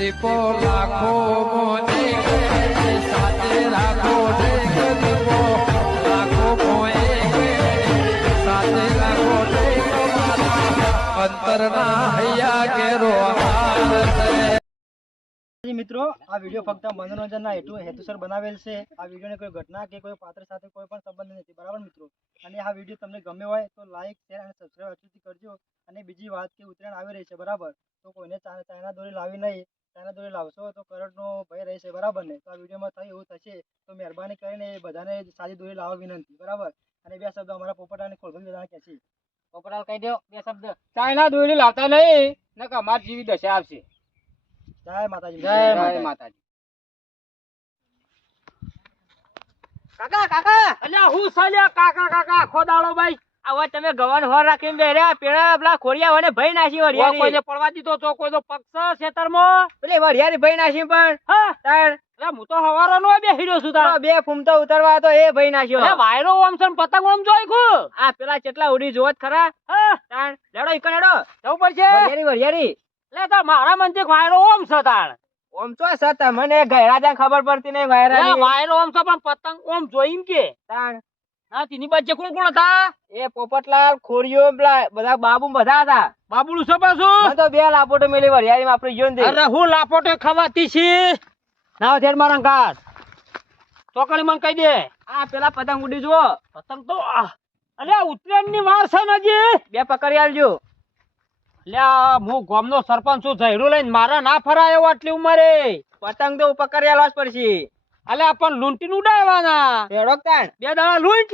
દીપો લાખો મોને સાથે રાખો દીપો લાખો સાથે રાખો અંતરના હૈયા કેરો મિત્રો આ વીડિયો ફક્ત મનોરંજનના હેતુ હેતુસર બનાવેલ છે. આ વિડીયોને કોઈ ઘટના કે કોઈ પાત્ર સાથે કોઈ પણ સંબંધ નથી. બરાબર મિત્રો? અને આ વીડિયો તમને ગમે હોય તો લાઈક શેર અને સબસ્ક્રાઈબ અચૂકથી કરજો. અને બીજી વાત કે ઉત્તરાયણ આવી રહી છે બરાબર? તો કોઈને ચાઇના દોરી લાવી નહીં. ચાઇના દોરી લાવશો તો કરંટનો ભય રહેશે બરાબર ને? તો આ વિડીયોમાં થયું એવું થશે તો મહેરબાની કરીને બધાને સાદી દોરી લાવવા વિનંતી બરાબર? અને બે શબ્દ અમારા પોપટા અને ખોલભાઈ બધાને કહે છે. પોપટાલ કહી દો બે શબ્દ. ચાઇના દોરી લાવતા નહીં. નકા અમાર જેવી દશા આવશે જય માતાજી જય માતાજી. કાકા કાકા! અલ્યા હું સલ્યા કાકા કાકા ખોદાળો ભાઈ. આવા તમે ગવાન હોર રાખીને બેર્યા પેલા પેલા ખોરિયા વડે ભઈ નાસી વરિયારી કોઈને પડવા દીધો તો કોઈનો પક્ષ ખેતરમાં એટલે વરિયારી ભઈ નાસી પણ. હા. તાર. અલ્યા હું તો હવારો નો બે હીરો છું તારો. બે ફૂમતો ઉતરવા તો એ ભઈ નાસ્યો. અલ્યા વાયરો ઓમ પતંગ ઓમ જોઈ ખુ. આ પેલા કેટલા ઉડી જોત ખરા? હા. તાણ લેડો ઈકન હેડો જવું પડશે. વરિયારી વરિયારી એટલે તો મારા મનથી વાયરો ઓમ છે તાણ? ઓમ તો તમને ગયરા ત્યાં ખબર પડતી નહીં વાયરા વાયરો ઓમ છે પણ પતંગ ઓમ જોઈ કે? તાણ. હા તેની વચ્ચે કોણ કોણ હતા? એ પોપટલાલ ખોડિયો બધા બાબુ બધા હતા. બાબુડું છે પાછું? તો બે લાપોટો મેલી વરિયારી માં આપણે જોઈને અરે હું લાપોટે ખવાતી છે. ના ધેર મારા ઘાસ. ચોકડી માં કહી દે. આ પેલા પતંગ ઉડી જુઓ. પતંગ તો અરે ઉત્તરાયણની વાર છે ને હજી? બે પકડી આલજો. અલ્યા હું ગામનો સરપંચ છું ઝૈડું લઈને મારા ના ફરાયો આટલી ઉંમરે. પતંગ તો પકડી આલવા પડશે. અલ્યા પણ લૂંટીને ઉડાડવાના. હેડો તાણ. બે દાડા લૂંટ.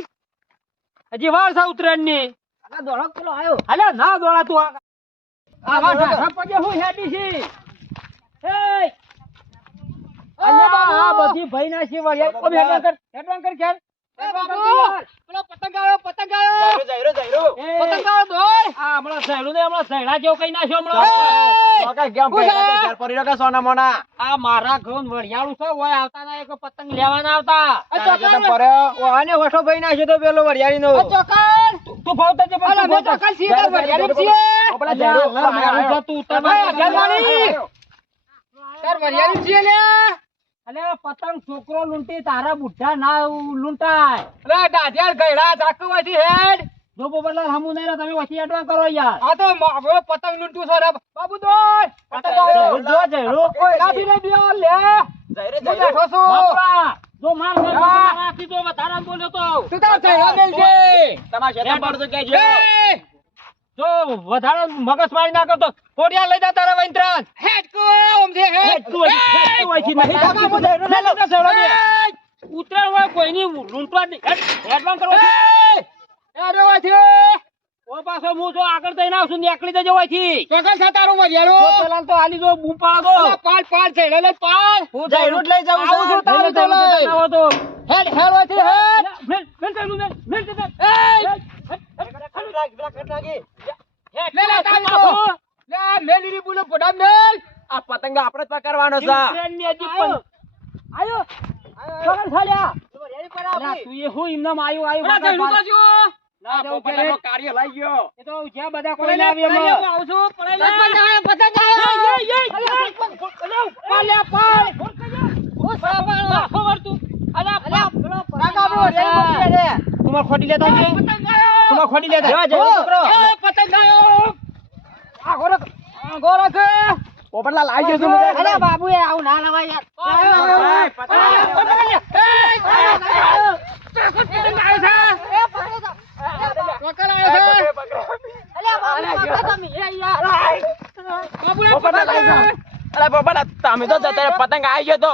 હજી વાર છે ઉત્તરાયણની આ દોડો પેલો આયો. અલ્યા ના દોડા તું આ આ આવા પગે હું હેડી છી. એય! અલ્યા, આ આ બધી ભાઈ ના છે વળિયા. ઓમ હેડવાન કર, હેડવાન કર ખેર. હેડવાન કર ખેર. પેલો પતંગ આવ્યો, પતંગ આવ્યો. જયરો જયરો એ, પતંગ આવ્યો, દોડ. આ ને હમણાં ઝૈડા જેવું કઈ નાખ્યો હમણાં. આ મારા ઘઉં વળિયાળું છે ઓય આવતા ના એક પતંગ લેવાના આવતા. આને ભાઈ નાખ્યો તો પેલો વરિયાળી નો તું તું. છોકરો લૂંટી તારા બુઢા ના લૂંટાય. જો પોપટલાલ હમુ નહીં તમે વચ્ચે એડવાન્સ કરો યાર. પતંગ લૂંટું છો રે બાબુ દોડ પતંગ જો કાઢી લે દિયો લે. જયરો હું બેઠો છું. જો માર માર રાખી દો વધારા બોલ્યો તો. તું તાર ચહેરા મેલજે તમારા શેઠા પડતો કેજો જો વધારે મગજ મારી ના કરતો કોડિયા લઈ જા તારા વૈંત્રાસ હેડ કો ઓમ દે હેડ કો હેડ કો નહીં. લે લે દે હોય કોઈની લૂંટવા નહીં. કરો. અરે વાથી ઓ પાછો હું જો આગળ થઈને આવશું ને જજો વાથી ચોકસ છે તારું મજારો પેલા તો આલી જો બૂમ પાડો છે લે પાડ હું જયરો જ લઈ જાઉં છું. આવું છું તારું તો લઈ આવો તો હેડ હેડ વાથી હેડ મેલ મેલ ચાલુ મેલ મેલ ચાલુ એ આ પતંગ આપણે પકડવાનો છે કાર્ય લઈ ગયો તુમાર ખોટી લેતા છે તુમાર ખોટી લેતા જવા, જવા, છોકરો. એ, પતંગ આયો આ ગોરખ આ ગોરખ પોપટલાલ આવી ગયો છું. અરે બાબુ એ આવું ના લવાય યાર પતંગ. પોપટલાલ આવી ગયો. અરે પોપટલાલ, તમે તો જતા રહ્યા, પતંગ આવી ગયો તો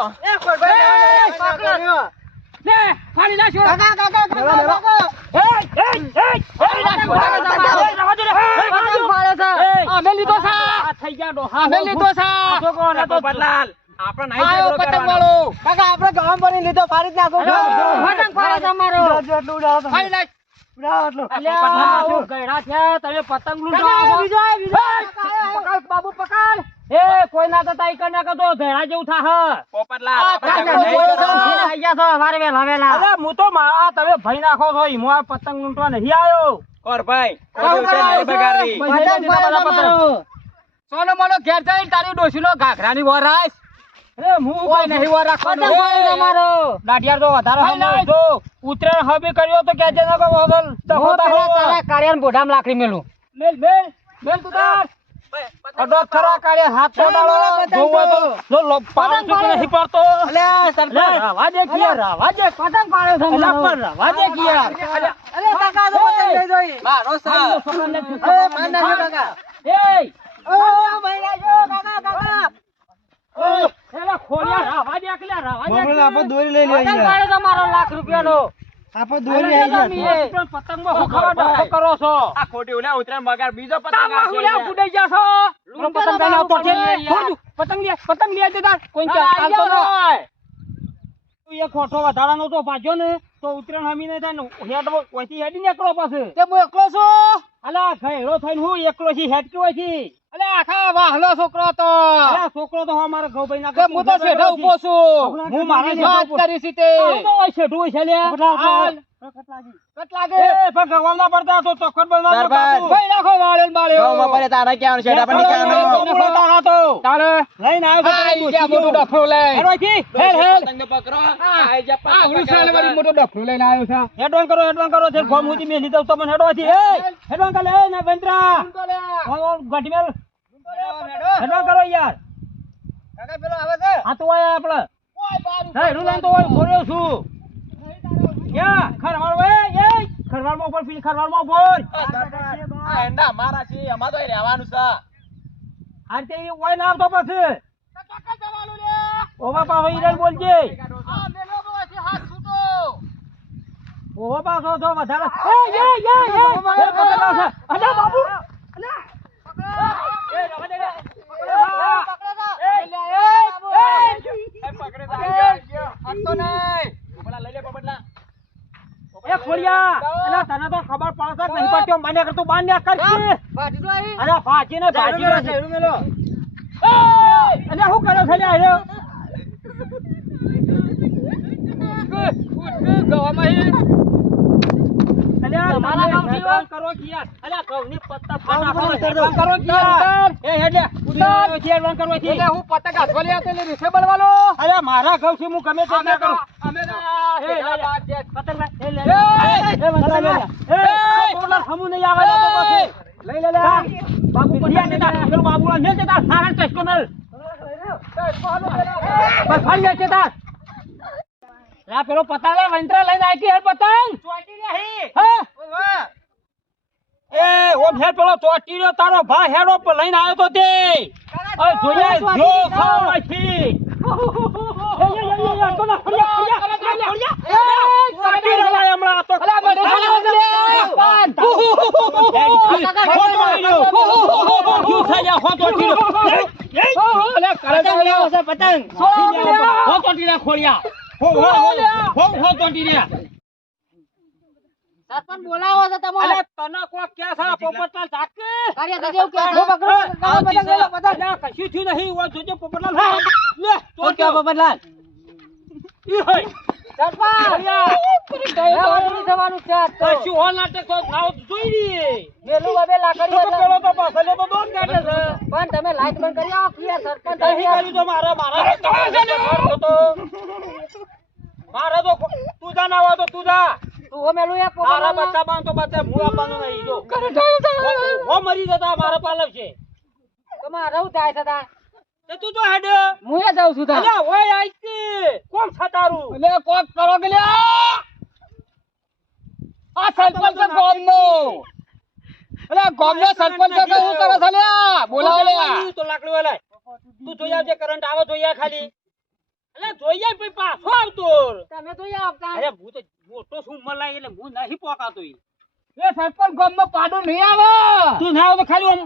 પોપટલાલ, આપણે નહીં આયો ઝઘડો પતંગ બાબુ પકડ. એ કોઈ ના તો તાઈ કર નાખો તો ભેળા જેવું થા પોપટલાલ, આપણે ઝઘડો નહીં. કરવાનો. અરે હું તો મારા તમે ભઈ નાખો છો ઈમો આ પતંગ લૂંટવા નહીં આવ્યો કોર ભાઈ, કોઈ નહીં બગાડી. પતંગ. ઘેર જઈ તારી ડોશીનો ઘાઘરાની વર લાકડી મેલું. મેલ મેલ મેલ તું તાર. અડો ખરા કાળે હાથ પડાળો. તો જો લો પાડો પતંગ પાડો. નથી પડતો. યાર, પતંગ પાડ્યો છે અલા, પણ રાવા દે યાર. અરે કાકા જો પતંગ જોઈ. મારો સર. અરે માર નાખ્યો કાકા. એય, ઓ, ભાઈ લાગ્યો, કાકા, કાકા. ખોલિયા રાવા દે રાવા દોરી લઈ લાખ રૂપિયાનો. દોરી આવી ડખો કરો છો? પતંગ તો આવતો છે મારવું પડે. યાર. છોડ, પતંગ લે પતંગ લે દેતા કોઈ ચાલતો જાઓ. એ ખોટો વધારાનો તો પાછો ને તો ઉતરેણ હમી નહીં થાય ને. હેડ હેડી નીકળો પાસે તે હું એકલો છું. અલા ઘેરો થઈને હું એકલો છી હેડ કે ઓયથી. અલે આખા વાહલો છોકરો તો. અલે છોકરો તો અમારા ઘઉં ના કે હું તો શેઠા ઊભો છું. હું મારા વાત કરી છે. તે શેઠું છે લ્યા કરો યાર કાકા પેલો આવે છે આ તો આયા આપણે હે રૂલાન તો ઓય છું યા ખરવાળ વે એ ખરવાળમાં ઉપર પી ખરવાળમાં ઉપર આ એંડા અમારા છે અમારે તો રહેવાનું છે આ તે ઓય નામ તો પછી ઓવા પાછો ઈરન બોલજે ઓવા પાછો તો વધારે એ એ એ એ એ પકડા અલા એ રવા દે એ તો નહીં પડતી મને ને કરશે. અરે ભાજી ને ભાજી ને અરે છે લે આયો? અલ્યા તમારા તમે ગામથી હેડવાન કરો અલ્યા ભાજી કરો કે યાર એ હેડે. ઉતાર. હેડવાન કરો છે હું અરે મારા ઘઉં છે હું ગમે તે કરું? એ લે લે. પતંગ લે, લે. એ, વંદરા લે. એ પોલા સમૂહ નહીં આવે તો પછી. લઈ લે લે બાબુ લે તાર પેલો બાબુ લે લે તાર સારા ચસ્કો મેલ બસ ફાડી છે તાર. લા પેલો પતંગ લે વંતરા લઈને આવી પતંગ. હા? એ ઓમ હેડ પેલો ચોટીનો તારો ભા હેડો લઈને આવ્યો તો તે. જોઈએ જો ખાવાથી એ એ એ એ તો ના ફળિયા ફળિયા ફળિયા ચોટી રહ્યા હમણાં આ તો અલા, બધું ખાવા દે. કરંટ આવ્યો છે પતંગ. હો ચોટી રહ્યા ખોળિયા. હો, હો, હો, હો, હો ચોટી સરપંચ બોલાવો છે તને કોક પોપટલાલ? કાર્ય છે? પતંગ પતંગ. કશું થયું નહીં. જોજે પોપટલાલ. લે, તો. પણ તમે લાઈટ બંધ કરી આવો કે યાર, સરપંચ તો મારા મારા મારે તો. તું જા ના તો તું જા તું મેલું યાર, મારા. બચ્ચા બાંધ તો બચ્ચા હું આપવાનો નહીં જો. હો મરી જતા મારા પાલવ છે. તમારે આવું થાય છે. તે તું તો હેડ. હું એ જાઉં છું તાર. અલ્યા ઓય આઈ છે કોણ છે તારું? કોક કરો કે લે આ સરપંચ છે ગામનો. અલે ગામનો સરપંચ કે હું કરે છે લે બોલાવો લે તો લાકડું વાલા તું જોઈ આવજે કરંટ આવે જોઈ ખાલી. અલ્યા જોઈએ પછી પાછો આવતો. તમે તો આપતા. અરે હું તો મોટો છું ઉંમર એટલે હું નહીં પોકાતો. એ સરપંચ ગામમાં પાડો નહીં આવે. તું ના આવ ખાલી આમ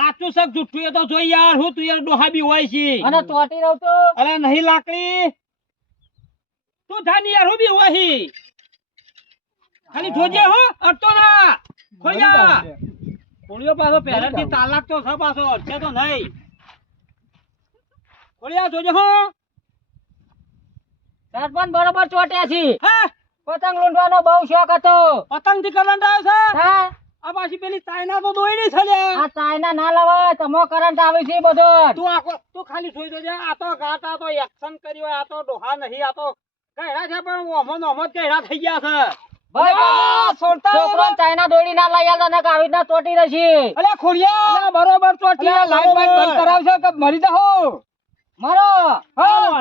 સાચું સક જુઠ્ઠું એ તો જોઈ યાર હું તું યાર ડોહાબી હોય છે. અને તોટી રહું તો અરે નહીં લાકડી. તું જાની યાર ઊભી હોય છે. ખાલી જોજે હો અટતો ના. ખોયા ખોડિયો પાછો પહેરેથી તાલાક તો છે પાછો અટકે તો નહીં. ખોડિયા જોજે હો. સરપંચ બરોબર ચોટ્યા છે. હા? પતંગ લૂંટવાનો બહુ શોખ હતો. પતંગથી કરંટ આવ્યો છે? હા. આ પાછી પેલી ચાઇના તો દોયડી છે આ ચાઇના ના લવાય તમો કરંટ આવે છે બધો. તું આખો તું ખાલી જોઈ જોજે આ તો ઘાટ તો એક્શન કર્યો આ તો ડોહા નહીં આ તો કહેરા છે પણ ઓમો ને ઓમો કહેરા થઈ ગયા છે. ભાઈ છોકરો ચાઇના દોડી ના લઈ આવતા ને આવી રીતના ચોટી રહેશે. અલે ખોડિયા. બરોબર ચોટી લાઈટ બાઈટ બંધ કરાવશો કે મરી જાઓ. મરો હા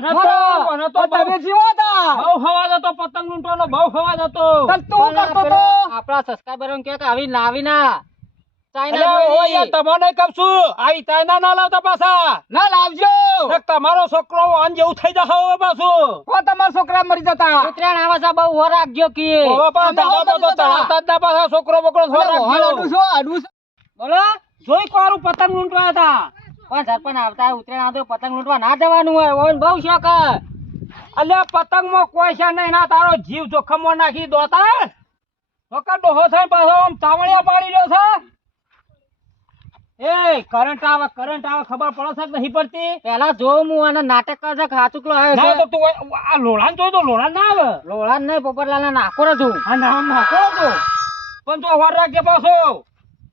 તો તમે જીવો હતા બહુ હવાજ હતો પતંગ લૂંટવાનો બહુ હવાજ હતો. તું કરતો તો. આપણા સબસ્ક્રાઇબરો કે કે આવી લાવી ના. ચાઇના અરે દોડી. તમને કહું છું. આવી ચાઇના ના લાવતા પાછા. ના લાવજો. તમારો છોકરો આન જેવું થઈ જશે પાછું. કો તમારા છોકરા મરી જતા. ઉત્તરાયણ આવે છે બહુ હો રાખજો કે. હવે પાછા તો ચડાવતા જ ના પાછા છોકરો બોકરો થોડા બોલો. જોઈ કોરું પતંગ લૂંટવા હતા. પણ સરપંચ આવતા ઉતરેણ આવતો પતંગ લૂંટવા ના જવાનું હોય. ઓન બહુ શોખ. અલ્યા પતંગમાં કોઈ છે નહીં. ના તારો જીવ જોખમમાં નાખી દોતા વખત ડોહો છે પાછો આમ ચાવણિયા પાડી રહ્યો છે. એ કરંટ આવે કરંટ આવે ખબર પડે છે નહીં પડતી? પેલા જો હું અને નાટક કરશે ખાચુકલો ના આવ્યો તો તું આ- લોળાન જોઈ તો લોળાન ના આવે. લોળાન નહીં પોપટલાલ ને નાખો રે હા નામ નાખો તો. પણ તો વાર રાખજે પાછો.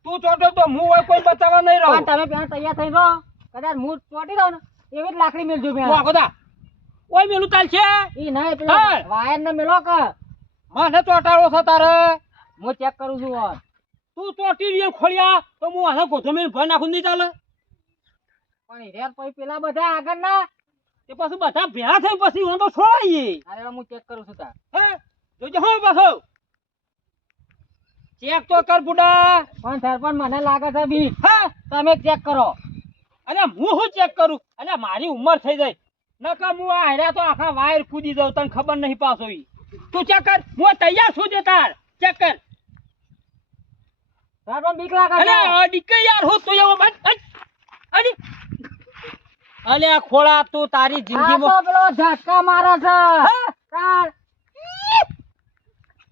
તું ચોટો તો હું હોય કોઈ બચાવવા નહીં રહું. તમે પેલા તૈયાર થઈ રહો. કદાચ હું ચોટી દઉં ને એવી જ લાકડી મેળજો પેલા આખો ઓય મેલું ચાલશે ઈ એ ના પેલા વાયર ને મેલો કે. મને ચોટાડો છે તારે? હું ચેક કરું છું. તું ચોટી રહ્યો ખોળ્યા તો હું આને ગોધો મેં ભય નાખું નહીં ચાલે પણ હિરેન પછી પેલા બધા આગળ ના. તે પછી બધા ભેળા થઈ પછી હું તો છોડાઈએ અરે હું ચેક કરું છું તાર. હે? જોજો હો પાછો. ચેક તો કર બુડા. પણ સરપંચ મને લાગે છે બી. હા? તમે ચેક કરો. અરે હું શું ચેક કરું? અરે મારી ઉંમર થઈ જાય. નકર હું આ હેર્યા તો આખા વાયર કૂદી દઉં તને ખબર નહીં પાછો ઈ. તું ચેક કર. હું તૈયાર છું જે તાર. ચેક કર. સરપંચ બીક લાગે અરે છે યાર હું તું એવો બન અડી. અલે આ ખોળા તું તારી આ તો જિંદગીમાં પેલો ઝટકા મારે છે.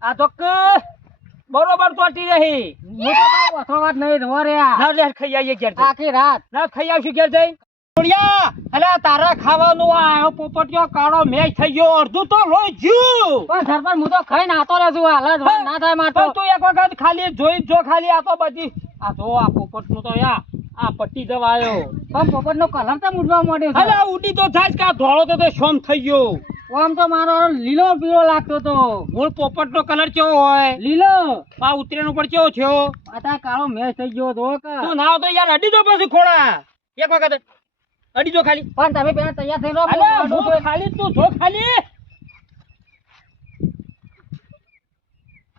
આ તો કે બરોબર તોટી રહી. હું તો વાત નહીં રે ના લે ખાઈ આવીએ ઘેર આખી રાત. ના ખાઈ આવશું ઘેર જઈ. અલે તારા ખાવાનું આયો પોપટિયો કાળો મેચ થઈ ગયો અડધું તો લોહી જ્યું. પણ સરપંચ હું તો ખાઈ નાતો રહું છું હાલ ના થાય મારતો તું. એક વખત ખાલી જોઈ જ ખાલી આ તો બધી. આ જો આ પોપટનું તો યા આ પટ્ટી દવાયો પણ પોપટ નો કલર તો મૂડવા માંડ્યો અલે ઉડી તો થાય જ ધોળો તો સોમ શોમ થઈ ગયો. આમ તો મારો લીલો પીળો લાગતો તો. મૂળ પોપટ નો કલર કેવો હોય? લીલો. આ ઉતરેણ ઉપર કેવો થયો? આતા કાળો મેચ થઈ ગયો તો કે. તું ના તો યાર અડી દો પછી ખોડા એક વખત અડી દો ખાલી. પણ તમે પેલા તૈયાર થઈ રહો હું ખાલી તું જો ખાલી.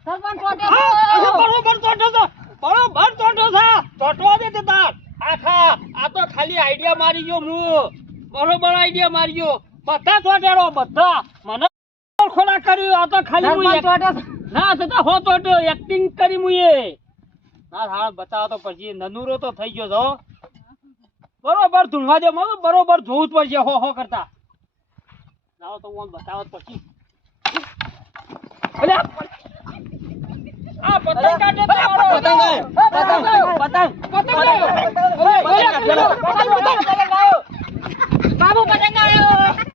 સરપંચ. અરે બરોબર ચોટો છો. ચોટવા દે તે તાર. આખા આ તો ખાલી આઈડિયા મારી ગયો હું બરોબર આઈડિયા મારી ગયો. બધા ચોટેડો બધા. મને ખોરાક કર્યું આ તો ખાલી હું. ના તો હો તો એક્ટિંગ કરી મુએ ના હા બતાવો તો પછી નનુરો તો થઈ ગયો છો. બરોબર ધૂળવા દે મને બરોબર જોવું જ પડશે હો હો કરતા. લાવો તો હું બતાવો પછી. અલે આ પતંગ. કાઢે. પતંગ પતંગ પતંગ પતંગ, પતંગ, પતંગ. બાબુ પતંગ આવ્યો